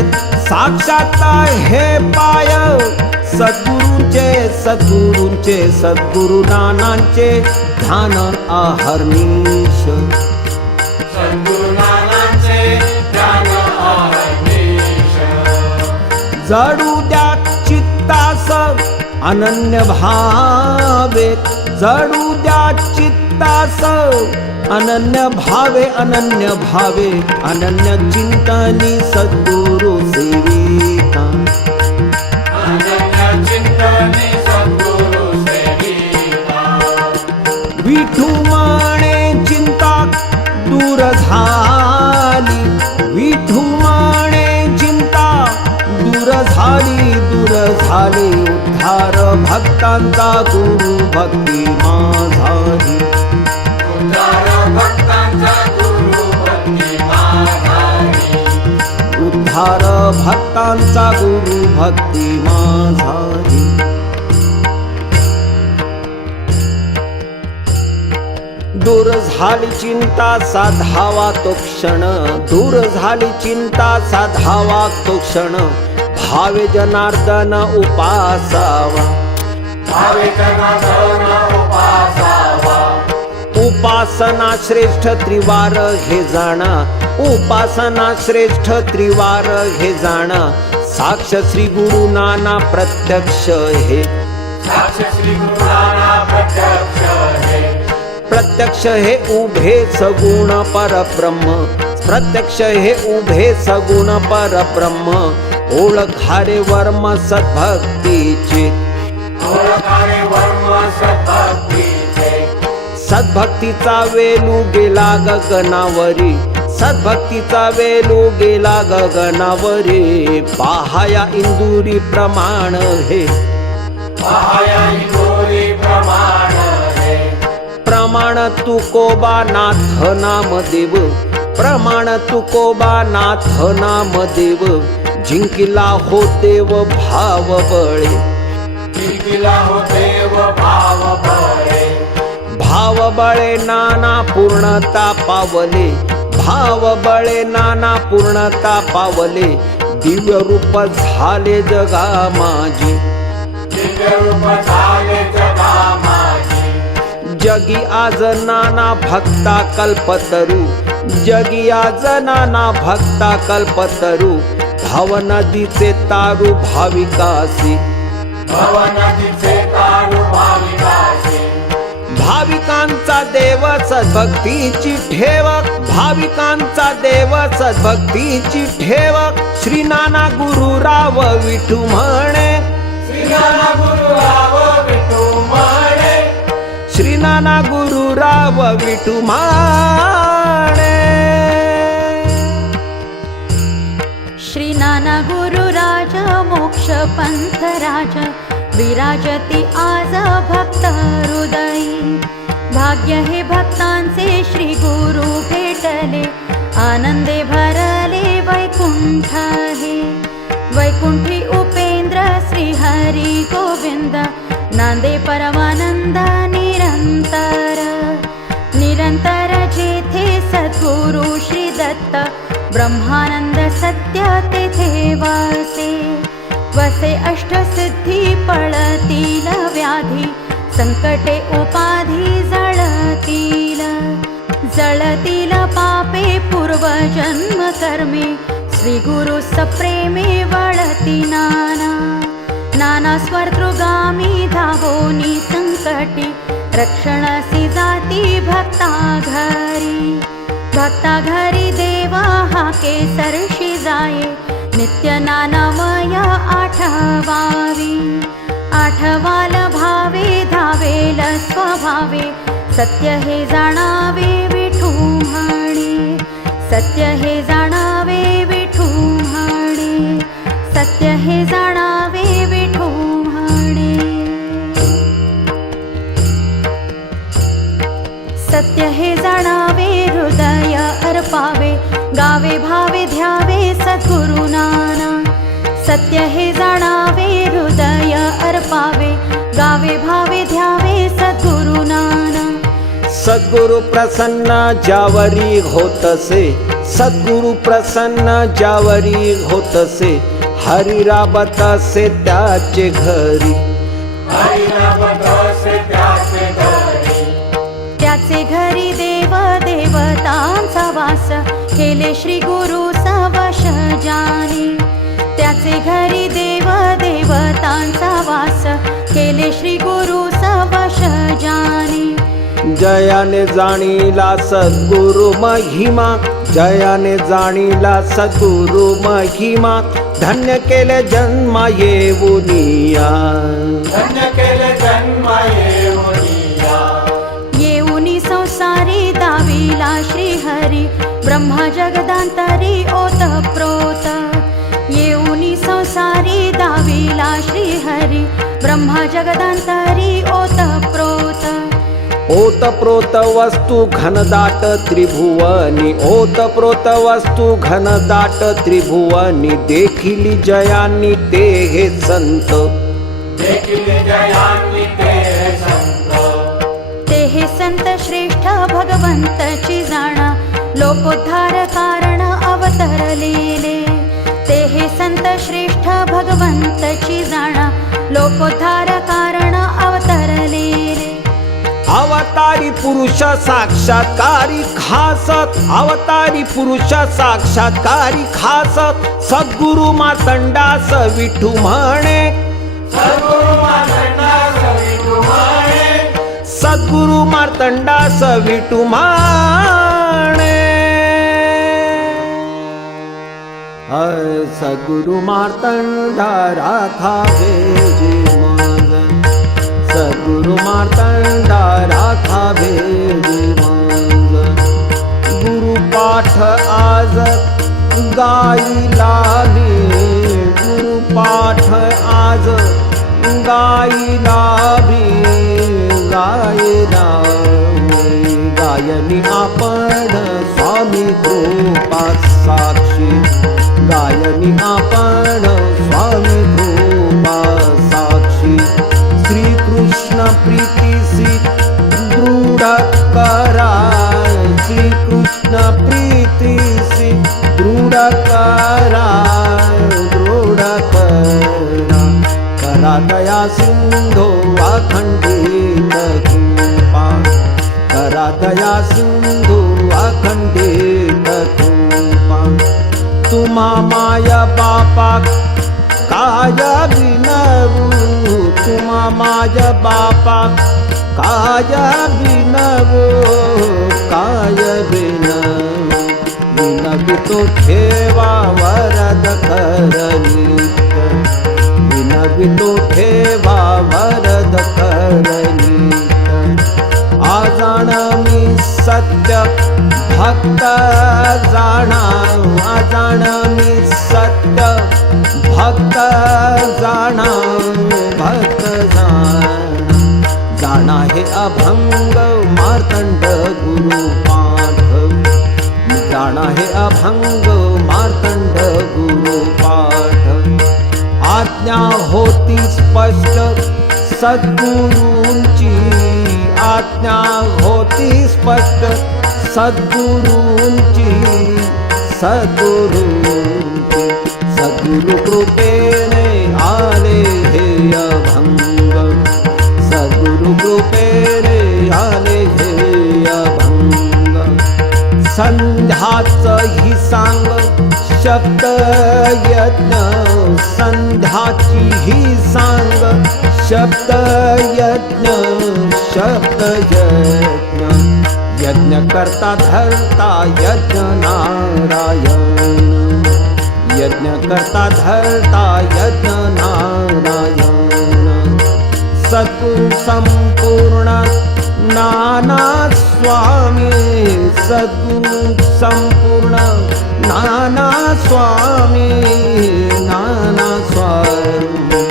साक्षात हे पाय सद्गुरूंचे, सद्गुरूंचे, सद्गुरु नानांचे ध्यान अहर्निश, सद्गुरु नानांचे ध्यान अहर्निश, जडू द्या चित्तास अनन्य भावे, जडू द्या चित्तास अनन्य भावे, अनन्य भावे, अनन्य चिंतनी सद्गुरु सेविता, अनन्य चिंतनी सद्गुरु सेविता, विठू म्हणे चिंता दूर झाली, विठू म्हणे चिंता दूर झाली, दूर झाली, उद्धार भक्तांचा गुरु भक्ती माझारी, उद्धार भक्तांचा गुरु भक्ती माझारी, उद्धार भक्तांचा गुरु भक्ती माझारी. दूर झाली चिंता साधावा तो क्षण, दूर झाली चिंता साधावा तो क्षण, भावे जनार्दन उपासावा, भाविकनाथन उपासावा उपासना श्रेष्ठ त्रिवार हे जाणा उपासना श्रेष्ठ त्रिवार हे जाणा साक्ष श्री गुरु नाना प्रत्यक्ष हे साक्ष श्री गुरु नाना प्रत्यक्ष हे प्रत्यक्ष हे उभे सगुण परब्रह्म प्रत्यक्ष हे उभे सगुण परब्रह्म ओळखारे वर्म सद्भक्तीचे ओळखारे वर्म सद्भक्तीचे सद्भक्तीचा वेलू गेला गगनावरी सद्भक्तीचा वेलू गेला गगनावरी पाहाया इंदुरी प्रमाण हे पाहाया इंदुरी प्रमाण हे प्रमाण तुकोबा नाथ नामदेव प्रमाण तुकोबा नाथ नामदेव जिंकिला हो देव भाव बळे जिंकिला हो देव भाव बळे भाव बळे नाना पूर्णता पावले भाव बळे नाना पूर्णता पावले दिव्य रूप झाले जगा माझे दिव्य रूप झाले जगा माझे जगी आज नाना भक्ता कल्पतरू जगी आज नाना भक्ता कल्पतरू भाव नदीचे तारू भाविकासी भव नदीचे तारू भाविकासी भाविकांचा देव सद्भक्तीची ठेव भाविकांचा देव सद्भक्तीची ठेव श्री नाना गुरुराव विठू म्हणे श्री नाना गुरुराव विठू म्हणे श्री नाना गुरुराव विठू म्हणे श्री नाना गुरुराज मोक्ष पंथ राज विराजती आज भक्त हृदयी भाग्य हे भक्तांचे श्री गुरु भेटले आनंदे भरले वैकुंठ हे वैकुंठी उपेंद्र श्री हरी गोविंद नांदे परमानंद निरंतर निरंतर जेथे सद्गुरु श्री दत्त ब्रह्मानंद सत्य तेथे वसे वसे अष्टसिद्धी पळतील व्याधी संकटे उपाधी जळतील जळतील पापे पूर्वजन्म कर्मे श्री गुरु सप्रेमे वळती नाना नाना स्वर्तृगामी धावोनी संकटी रक्षणासी जाती भक्ता घरी देवा हा केसरशी जाये नित्य नानामय आठवावी आठवाल भावे धावेल स्वभावे सत्य हे जाणावे विठू म्हणे सत्य हे जाणावे विठू म्हणे सत्य हे जाणावे विठू म्हणे सत्य हे जाणावे हृदय अर्पावे गावे भावे ध्यावे सद्गुरु नाना सत्य हे जाणावे हृदय अर्पावे गावे भावे ध्यावे सद्गुरु नाना सद्गुरु प्रसन्न ज्यावरी होतसे सद्गुरु प्रसन्न ज्यावरी होतसे हरी राबत असे त्याचे घरी हरी राबत असे त्याचे घरी त्याचे घरी देव देवतांचा वास केले श्री गुरु सवश जाने त्याचे घरी देव देवतांचा वास केले श्री गुरु सवश जाने जयाने जाणीला सद्गुरु महिमा जयाने जाणीला सद्गुरु महिमा धन्य केले जन्म येऊनिया धन्य केले जन्म येऊनिया येऊनी संसारी दाविला श्री हरी ब्रह्मा जगदांतरी ओतप्रोत येऊनी संसारी दाविला श्री हरी ब्रह्मा जगदांतरी ओतप्रोत ओतप्रोत वस्तु घनदाट त्रिभुवनी ओतप्रोत वस्तु घनदाट त्रिभुवनी देखिली जयानी ते हे संत देखिले जयानी ते संत ते हे संत श्रेष्ठ भगवंतची जाणा लोकोद्धार कारण अवतरलेले ते हे संत श्रेष्ठ भगवंतची जाणा लोकोद्धार कारण अवतारी पुरुष साक्षात्कारी खास, अवतारी पुरुष साक्षात्कारी खास, सद्गुरु मार्तंडास विठू म्हणे, सद्गुरु मार्तंडास विठू म्हणे, सद्गुरु मार्तंडास विठू म्हणे. सद्गुरु मार्तंडा राखावे जे मग, सद्गुरु मार्तंडा राखावे जे मग. गुरुपाठ आज गाईला मी, गुरुपाठ आज गाईला मी, गायला गायनी आपण स्वामी कृपा साक्षी, गायनी आपण स्वामी कृपा साक्षी. श्रीकृष्ण प्रीतीसी दृढ करा, श्रीकृष्ण प्रीतीसी दृढ करा, दृढ करा. करा दया सिंधो अखंडित कृपा, करा दया सिंधु अखंडित कृपा. तुम्हा माया बापा काय विनवू, तुम्हा माया बापा काय विनवू, काय विनवू. विनवितो ठेवा वरद करनीत, विनवितो ठेवा वरद करनीत. आजाण मी सत्य भक्त जाणा, आजाण मी सत्य भक्त जाणा, भक्त जाणा. जाणा हे अभंग मार्तंड गुरुपाठ, जाणा हे अभंग मार्तंड गुरुपाठ. आज्ञा होती स्पष्ट सद्गुरूंची, आज्ञा होती स्पष्ट सद्गुरूंची, सद्गुरूंची. सद्गुरु कृपेने आले हे अभंग, सद्गुरु कृपेने आले हे अभंग. संध्याच ही सांग शब्द यज्ञ, संध्याची ही सांग शब्द यज्ञ, शब्द यज्ञ. यज्ञ करता धरता यज्ञ नारायण, यज्ञ करता धरता यज्ञ नारायण. सद्गुरु संपूर्ण नाना स्वामी, सद्गुरु संपूर्ण नाना स्वामी, नाना स्वामी.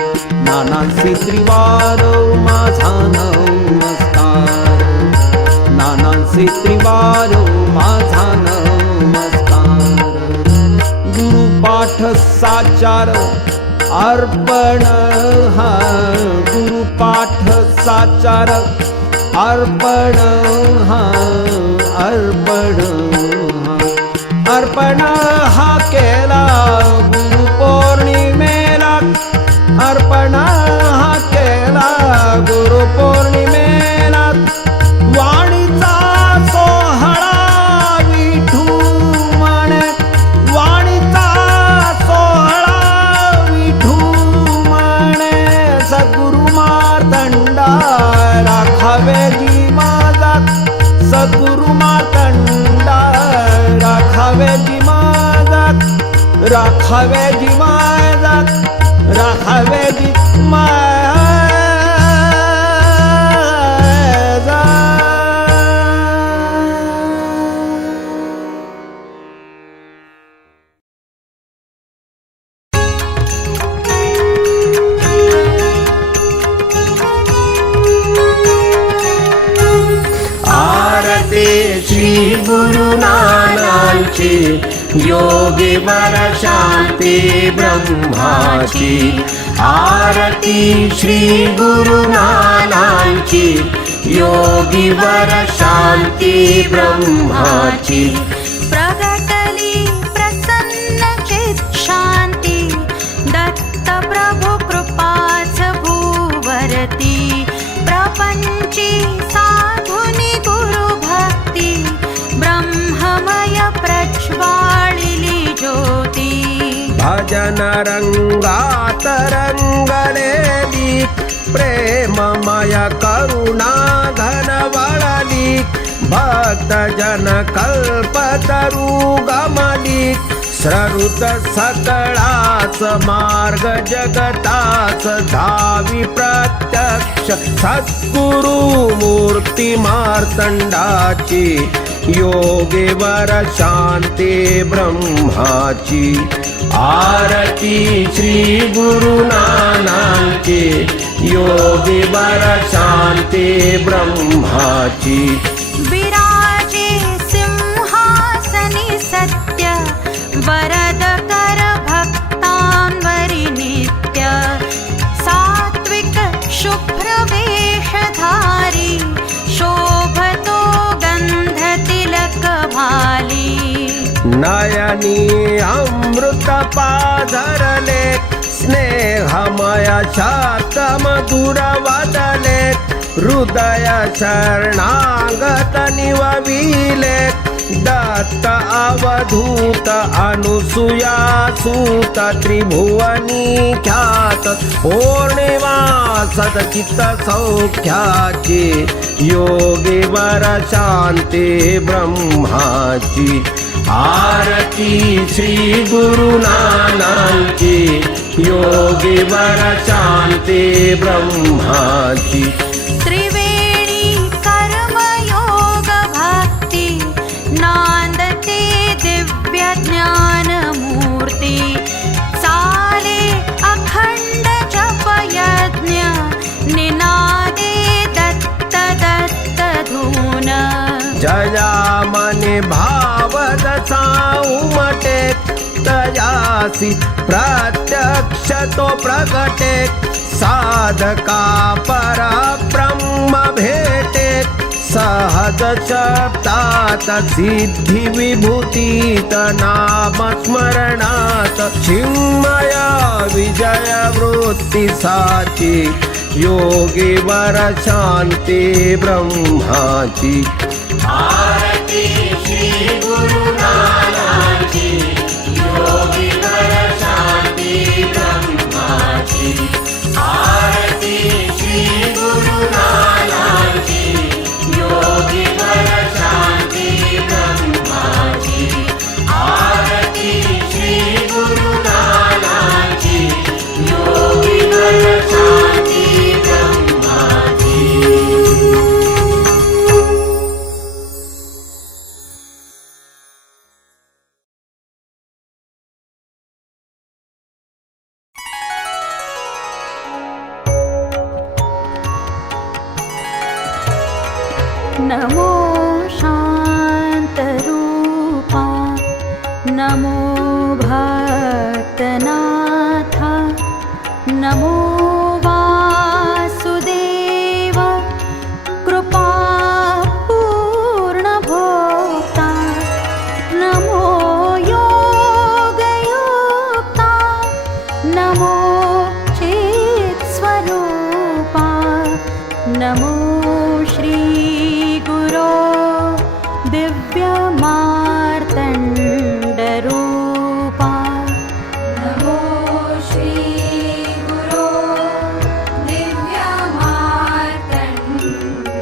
नानांसी त्रिवार माझा नमस्कार, नानांसी त्रिवार माझा नमस्कार. गुरुपाठ साचार अर्पण हा, गुरुपाठ साचार अर्पण हा, अर्पण हा. अर्पण हा केला गुरु पौर्णिमेला, अर्पण हा केला गुरु पौर्णिमेला. वाणीचा सोहळा विठू म्हणे, वाणीचा सोहळा विठू म्हणे. सद्गुरु मार्तंडा राखावे जी माझा, सद्गुरु मार्तंडा राखावे जी माझा, राखावे जी माझा, राखावे जी माझा. श्री गुरुनानांची, योगीवर शांती ब्रह्माची. आरती श्री गुरुनानांची, योगीवर शांती ब्रह्माची. प्रगटली प्रसन्न चित शांती, दत्त प्रभु कृपाच भूवरती. प्रपंची साधुनी भजन रंगात रंगलेली प्रेममय करुणा घन वळली भक्त जन कल्पतरू गमली श्ररुत सकळाच मार्ग जगताच धावी प्रत्यक्ष सद्गुरु मूर्ती मार्तंडाची योगेवर शांती ब्रह्माची आरती श्री गुरुनानांची योगेवर शांती ब्रह्माची विराजे सिंहासनी सत्य वरद कर भक्तांवरी नित्य सात्विक शुभ्र वेशधारी शोभतो गंध तिलक भाली नयनी अमृत पाधरले स्नेहमय शात मधुर वदले हृदय शरणागत निवविले दत्त अवधूत अनुसूया सूत त्रिभुवनी ख्यात पौर्णिमा सदचित सौख्याची योगेवर शांती ब्रह्माची आरती श्री गुरुनानांची योगेवर शांती ब्रह्माची त्रिवेणी कर्मयोग भक्ति नांदते दिव्य ज्ञान मूर्ति चाले अखंड जप यज्ञ निनादे दत्त दत्त धून जया मने भावद उमटे तयासी प्रत्यक्ष तो प्रगटे साधका परब्रह्म भेटे सहज शब्दात सिद्धी विभूतीत नाम स्मरणात चिन्मय विजय वृत्ती साची योगेवर शांती ब्रह्माची आरती श्री गुरुनानांची योगीवर शांती ब्रह्माची आरती श्री गुरुनानांची योगीवर शांती ब्रह्माची आरती श्री गुरुनानांची योगीवर शांती ब्रह्माची नमो शान्तरूपा नमो भक्तनाथ नमो वासुदेव कृपापूर्णभोक्ता नमो योगयुक्ता नमो चित्स्वरूपा नमो श्री गुरो दिव्यमार्तण्डरूपा नमो श्री गुरो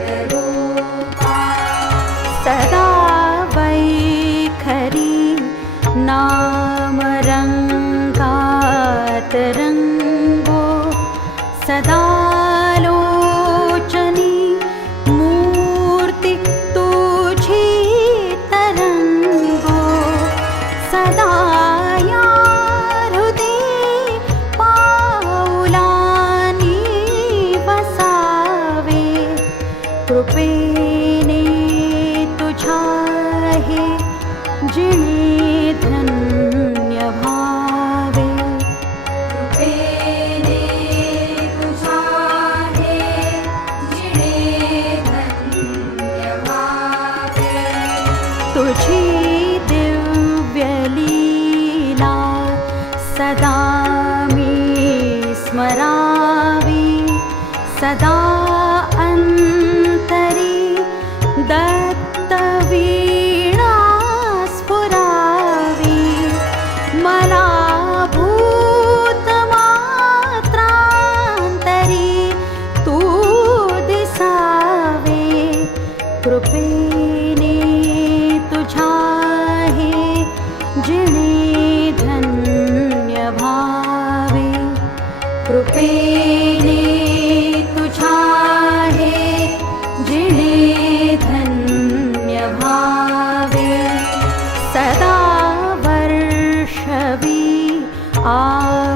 दिव्यमार्तण्डरूपा सदा वैखरी नामरङ्गात् रङ्गो सदा लोचनी मूर्ति तुझी तरंगो सदा या हृदय पाऊलानी बसावे कृपेने तुझा हे जिणे धन्य भावे कृपेने तुझा हे जिणे धन्य भावे तुझी दिव्य लीला सदा मी स्मरावी सदा अंतरी दत्तवीणा स्फुरावी मला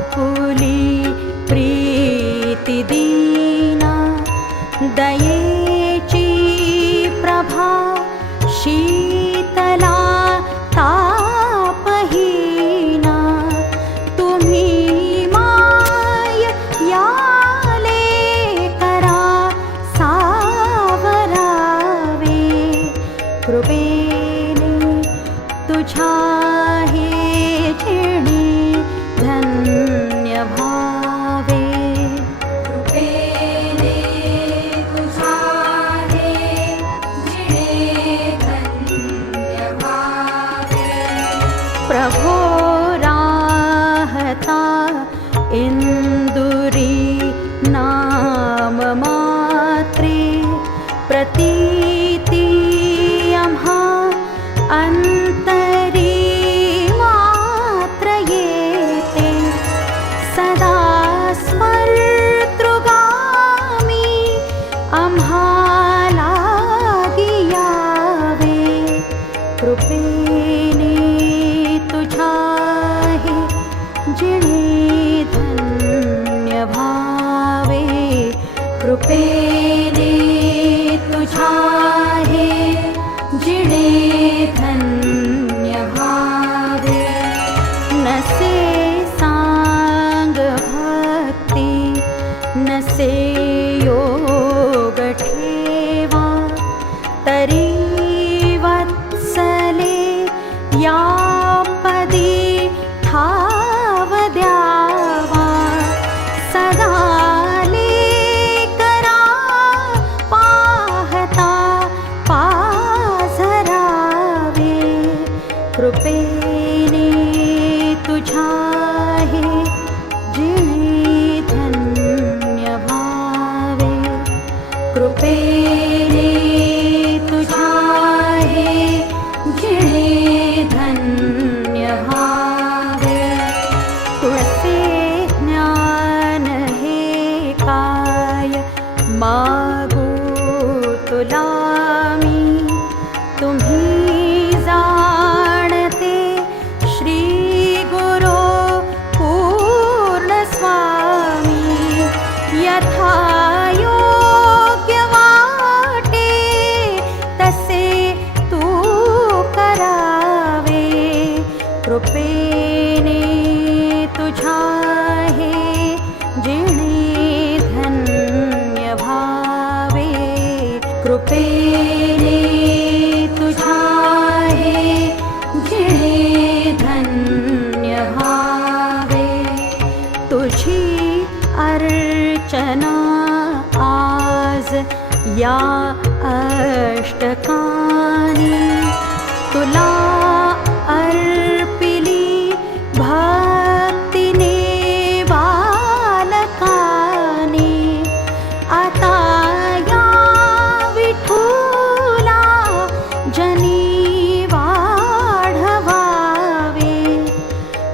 आपुली प्रीति दीना दयेची प्रभा शीतला तापहीना तुम्ही माय याले करा सावरावे कृपेने तुझ्या हे चिणी धन्य भावे कृपेने तुझा हे जिणे धन्य भावे प्रभो राहता इंदुरी नाम मात्रे प्रतीती आम्हा अंतरी मात्र येते सदा स्मर्तृगामी आम्हाला गियावे कृपेने तुझ्या हे जिणे धन्य भावे कृपेने तुझ्या हे जिणे धन्य भावे नसे सांग भक्ती नसे योग ठेवा तरी वत्सले या पदी ठाव द्यावा सदाले करा पाहता पाझरावे कृपेने तुझ्या हे जिणे धन्य भावे कृपेने तुझ्या हे जिणे धन्य भावे तुळसे ज्ञान हे काय मागू तुला मी तुम्ही जाणते श्री गुरो पूर्ण स्वामी यथा योग्य वाटे तसे तू करावे कृपेने तुझ्या हे जिणे धन्य भावे कृपेने तुझ्या हे जिणे धन्य भावे तुझी अर्चना आज या अष्टकानी तुला अर्पिली भक्तीने बालकानी आता या विठुला जनी वाढवावे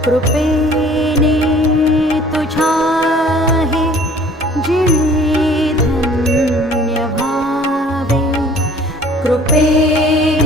कृपेने तुझ्या हे जिणे धन्य भावे कृपेने